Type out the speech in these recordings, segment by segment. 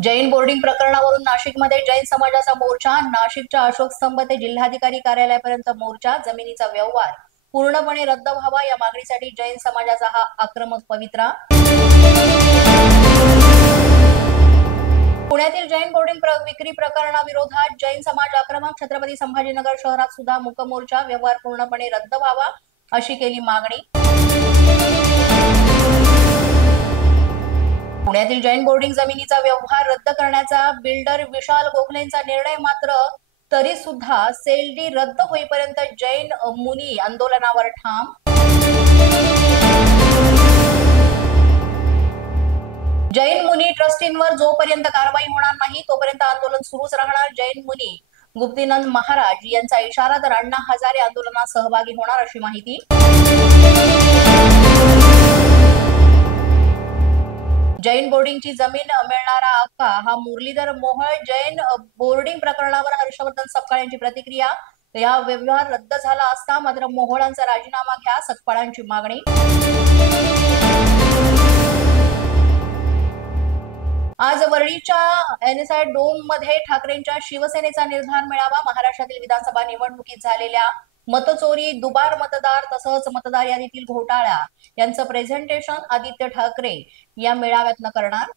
Jain boarding प्रकरणावरून नाशिकमध्ये जैन समाजाचा मोर्चा। नाशिकच्या अशोक स्तंभ ते जिल्हाधिकारी कार्यालयापर्यंत मोर्चा। जमिनीचा व्यवहार पूर्णपणे रद्द व्हावा या मागणीसाठी जैन समाजाचा हा आक्रमक पवित्रा। पुण्यातील जैन बोर्डिंग विक्री प्रकरणाविरोधात जैन समाज आक्रमक। छत्रपती संभाजीनगर शहरात सुद्धा मूक मोर्चा। व्यवहार पूर्णपणे रद्द व्हावा अशी केली मागणी। पुण्यातील जैन बोर्डिंग जमिनीचा व्यवहार रद्द करण्याचा बिल्डर विशाल गोखलेंचा निर्णय मात्र तरी सुद्धा सेल रद्द होईपर्यंत जैन मुनी आंदोलनावर ठाम। जैन मुनी ट्रस्टींवर जोपर्यंत कारवाई होणार नाही तोपर्यंत आंदोलन सुरूच राहणार। जैन मुनी गुप्तीनंद महाराज यांचा इशारा, तर अण्णा हजारे आंदोलनात सहभागी होणार अशी माहिती। जैन बोर्डिंगची जमीन मिळणारा अक्का हा मुरलीधर मोहोळ। जैन बोर्डिंग प्रकरणावर हर्षवर्धन सपकाळ यांची प्रतिक्रिया। या व्यवहार रद्द झाला असता मात्र मोहोळांचा राजीनामा घ्या, सपकाळांची मागणी। आज वरळीच्या एनएसआय डोम मध्ये ठाकरेंच्या शिवसेनेचा निर्धार मेळावा। महाराष्ट्रातील विधानसभा निवडणुकीत झालेल्या मतचोरी, दुबार मतदार तसंच मतदार यादीतील घोटाळा यांचं प्रेझेंटेशन आदित्य ठाकरे या मेळाव्यात करणार।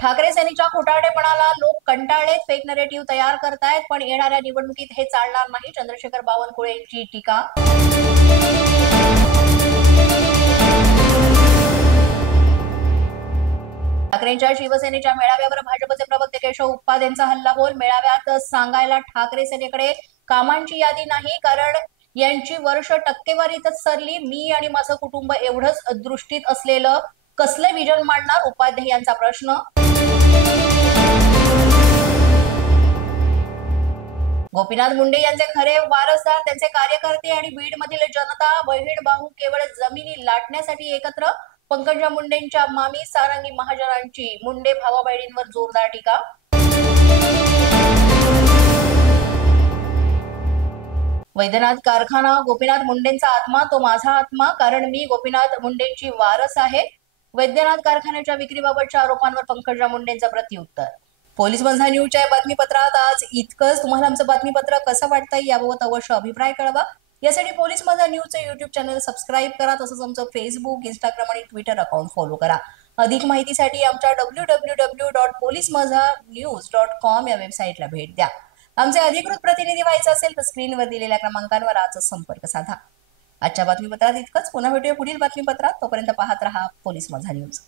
ठाकरे सेनेच्या खोटारडेपणाला लोक कंटाळले, फेक नरेटिव्ह तयार करतायत, पण येणाऱ्या निवडणुकीत हे चालणार नाही। चंद्रशेखर बावनकुळे यांची टीका। ठाकरेंच्या शिवसेनेच्या मेळाव्यावर भाजपचे प्रवक्ते केशव उत्पाद यांचा हल्लाबोल। मेळाव्यात सांगायला ठाकरे सेनेकडे कामांची यादी नाही, कारण यांची वर्ष टक्केवारीतच सरली। मी आणि माझं कुटुंब एवढंच दृष्टीत असलेलं कसले विजन मांडणार, उपाध्याय यांचा प्रश्न। गोपीनाथ मुंडे यांचे खरे वारसदार त्यांचे कार्यकर्ते आणि बीडमधील जनता। बहीण भाऊ केवळ जमिनी लाटण्यासाठी एकत्र। पंकजा मुंडेंच्या मामी सारंगी महाजनांची मुंडे भावा बहिणींवर जोरदार टीका। वैद्यनाथ कारखाना गोपीनाथ मुंडेंचा आत्मा, तो माझा आत्मा, कारण मी गोपीनाथ मुंडेंची वारस आहे। वैद्यनाथ कारखान्याच्या विक्रीबाबतच्या आरोपांवर पंकजा मुंडेंचं प्रत्युत्तर। पोलीस माझा न्यूजच्या बातमीपत्रात आज इतकंच। तुम्हाला आमचं बातमीपत्र कसं वाटतंय याबाबत अवश्य अभिप्राय कळवा। यासाठी पोलीस माझा न्यूजचे युट्यूब चॅनल सबस्क्राईब करा, तसंच आमचं फेसबुक, इंस्टाग्राम आणि ट्विटर अकाउंट फॉलो करा। अधिक माहितीसाठी आमच्या www.policemazhanews.com या वेबसाईटला भेट द्या। आमचे अधिकृत प्रतिनिधी व्हायचे असेल तर स्क्रीनवर दिलेल्या क्रमांकांवर आजच संपर्क साधा। आजच्या बातमीपत्रात इतकंच। पुन्हा भेटूया पुढील बातमीपत्रात। तोपर्यंत पाहत रहा पोलीस माझा न्यूज।